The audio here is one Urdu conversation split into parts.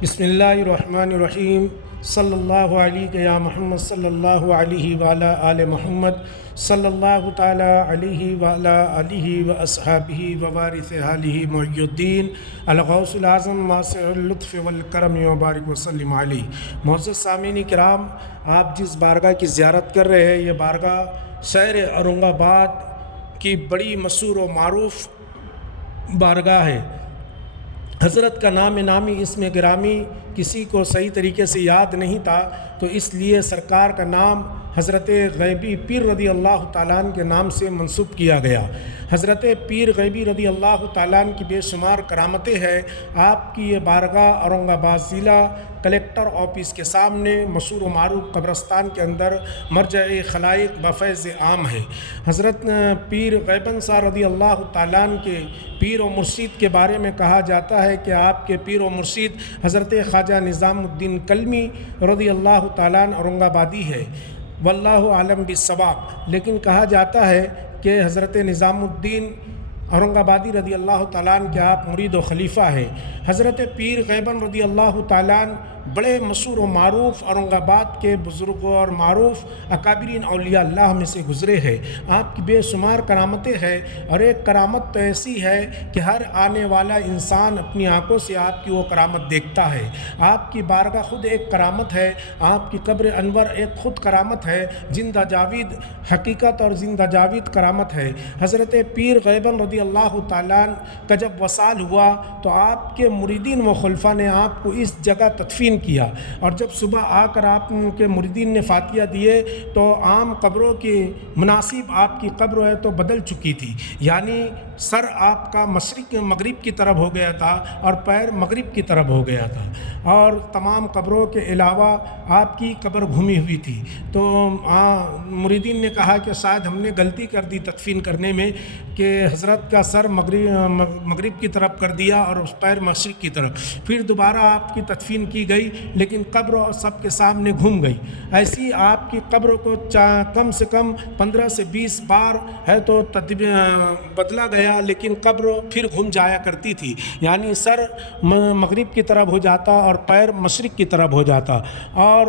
بسم اللہ الرحمن الرحیم صلی اللہ علیہ یا محمد صلی اللہ علیہ وعلی آل محمد صلی اللہ تعالی علیہ وعلی آلہ و اصحابہ ووارث آلہ محی الدین الغوث العظم واسع اللطف والکرم وبارک وسلم علیہ۔ معزز سامعین کرام، آپ جس بارگاہ کی زیارت کر رہے ہیں، یہ بارگاہ شہر اورنگ آباد کی بڑی مشہور و معروف بارگاہ ہے۔ حضرت کا نام نامی اسم گرامی کسی کو صحیح طریقے سے یاد نہیں تھا، تو اس لیے سرکار کا نام حضرت غیبی پیر رضی اللہ تعالیٰ عنہ کے نام سے منسوب کیا گیا۔ حضرت پیر غیبی رضی اللہ تعالیٰ عنہ کی بے شمار کرامتیں ہیں۔ آپ کی یہ بارگاہ اورنگ آباد ضلع کلیکٹر آفس کے سامنے مشہور و معروف قبرستان کے اندر مرجع خلائق بفیض عام ہے۔ حضرت پیر غیبن صاحب رضی اللہ تعالیٰ عنہ کے پیر و مرشید کے بارے میں کہا جاتا ہے کہ آپ کے پیر و مرشید حضرت خواجہ نظام الدین کلمی رضی اللہ تعالیٰ عنہ اورنگ آبادی ہے، واللہ عالم بالصواب۔ لیکن کہا جاتا ہے کہ حضرت نظام الدین اورنگ آبادی رضی اللہ تعالیٰ عنہ کے آپ مرید و خلیفہ ہے۔ حضرت پیر غیبن رضی اللہ تعالیٰ عنہ بڑے مشہور و معروف اورنگ آباد کے بزرگوں اور معروف اکابرین اولیاء اللہ میں سے گزرے ہیں۔ آپ کی بے شمار کرامتیں ہیں، اور ایک کرامت تو ایسی ہے کہ ہر آنے والا انسان اپنی آنکھوں سے آپ کی وہ کرامت دیکھتا ہے۔ آپ کی بارگاہ خود ایک کرامت ہے، آپ کی قبر انور ایک خود کرامت ہے، زندہ جاوید حقیقت اور زندہ جاوید کرامت ہے۔ حضرت پیر غیبن رضی اللہ تعالیٰ عنہ کا جب وصال ہوا تو آپ کے مریدین و خلفاء نے آپ کو اس جگہ تدفین کیا، اور جب صبح آ کر آپ کے مریدین نے فاتحہ دیے تو عام قبروں کی مناسب آپ کی قبر ہے تو بدل چکی تھی، یعنی سر آپ کا مشرق مغرب کی طرف ہو گیا تھا اور پیر مغرب کی طرف ہو گیا تھا، اور تمام قبروں کے علاوہ آپ کی قبر گھمی ہوئی تھی۔ تو مریدین نے کہا کہ شاید ہم نے غلطی کر دی تدفین کرنے میں، کہ حضرت کا سر مغرب کی طرف کر دیا اور اس پیر مشرق کی طرف۔ پھر دوبارہ آپ کی تدفین کی گئی، لیکن قبر سب کے سامنے گھوم گئی۔ ایسی آپ کی قبر کو کم سے کم 15 سے 20 بار ہے تو بدلا گیا، لیکن قبر پھر گھوم جایا کرتی تھی، یعنی سر مغرب کی طرف ہو جاتا اور پیر مشرق کی طرف ہو جاتا۔ اور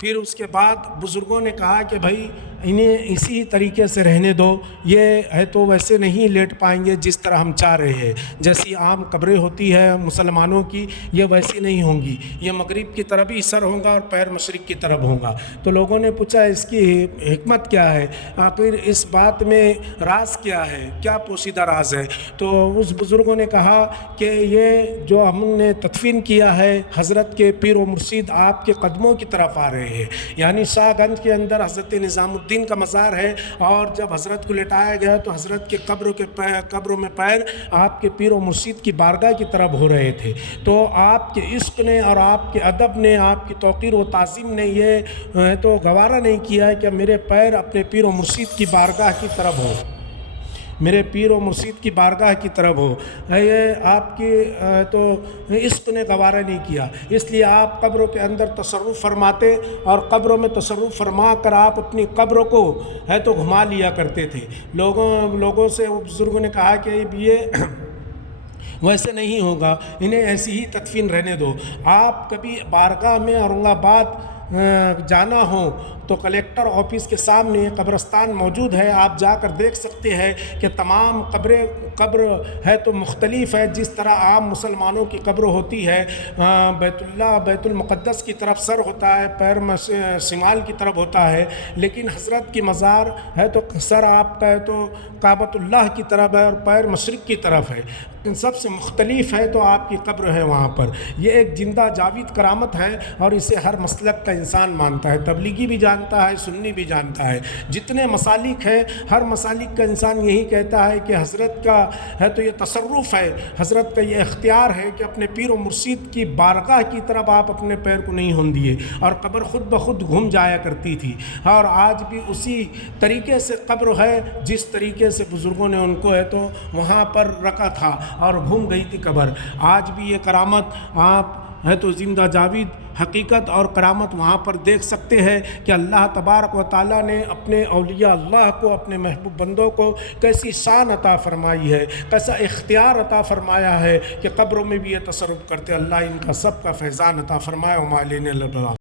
پھر اس کے بعد بزرگوں نے کہا کہ بھائی انہیں اسی طریقے سے رہنے دو، یہ ہے تو ویسے نہیں لیٹ پائیں گے جس طرح ہم چاہ رہے ہیں، جیسی عام قبریں ہوتی ہے مسلمانوں کی یہ ویسی نہیں ہوں گی، یہ مغرب کی طرف ہی سر ہوگا اور پیر مشرق کی طرف ہوگا۔ تو لوگوں نے پوچھا اس کی حکمت کیا ہے، آخر اس بات میں راز کیا ہے، کیا پوشیدہ راز ہے؟ تو اس بزرگوں نے کہا کہ یہ جو ہم نے تدفین کیا ہے، حضرت کے پیر و مرشید آپ کے قدموں کی طرف آ رہے ہیں، یعنی شاہ گنج کے اندر حضرت نظام الدین کا مزار ہے، اور جب حضرت کو لٹایا گیا تو حضرت کے قبروں میں پیر آپ کے پیر و مرشید کی بارگاہ کی طرف ہو رہے تھے۔ تو آپ کے عشق نے اور آپ کے ادب نے، آپ کی توقیر و تعظیم نے یہ تو گوارا نہیں کیا ہے کہ میرے پیر اپنے پیر و مرشید کی بارگاہ کی طرف ہو، میرے پیر و مرشید کی بارگاہ کی طرف ہو، یہ آپ کی تو عشق نے گوارا نہیں کیا۔ اس لیے آپ قبروں کے اندر تصرف فرماتے، اور قبروں میں تصرف فرما کر آپ اپنی قبر کو ہے تو گھما لیا کرتے تھے۔ لوگوں سے بزرگوں نے کہا کہ یہ ویسے نہیں ہوگا، انہیں ایسی ہی تدفین رہنے دو۔ آپ کبھی بارگاہ میں اورنگ آباد جانا ہو تو کلیکٹر آفس کے سامنے قبرستان موجود ہے، آپ جا کر دیکھ سکتے ہیں کہ تمام قبر ہے تو مختلف ہے، جس طرح عام مسلمانوں کی قبر ہوتی ہے، بیت المقدس کی طرف سر ہوتا ہے، پیر شمال کی طرف ہوتا ہے، لیکن حضرت کی مزار ہے تو سر آپ کا ہے تو کعبۃ اللہ کی طرف ہے اور پیر مشرق کی طرف ہے، سب سے مختلف ہے تو آپ کی قبر ہے وہاں پر۔ یہ ایک زندہ جاوید کرامت ہے، اور اسے ہر مسلک کا انسان مانتا ہے، تبلیغی بھی جانتا ہے، سنی بھی جانتا ہے، جتنے مسالک ہیں ہر مسالک کا انسان یہی کہتا ہے کہ حضرت کا ہے تو یہ تصرف ہے، حضرت کا یہ اختیار ہے کہ اپنے پیر و مرشید کی بارگاہ کی طرف آپ اپنے پیر کو نہیں ہون دیے، اور قبر خود بخود گھوم جایا کرتی تھی۔ اور آج بھی اسی طریقے سے قبر ہے جس طریقے سے بزرگوں نے ان کو ہے تو وہاں پر رکھا تھا، اور گھوم گئی تھی قبر۔ آج بھی یہ کرامت آپ ہے تو زندہ جاوید حقیقت اور کرامت وہاں پر دیکھ سکتے ہیں کہ اللہ تبارک و تعالیٰ نے اپنے اولیاء اللہ کو، اپنے محبوب بندوں کو کیسی شان عطا فرمائی ہے، کیسا اختیار عطا فرمایا ہے کہ قبروں میں بھی یہ تصرف کرتے۔ اللہ ان کا سب کا فیضان عطا فرمائے۔ وما علینا الا البلاغ۔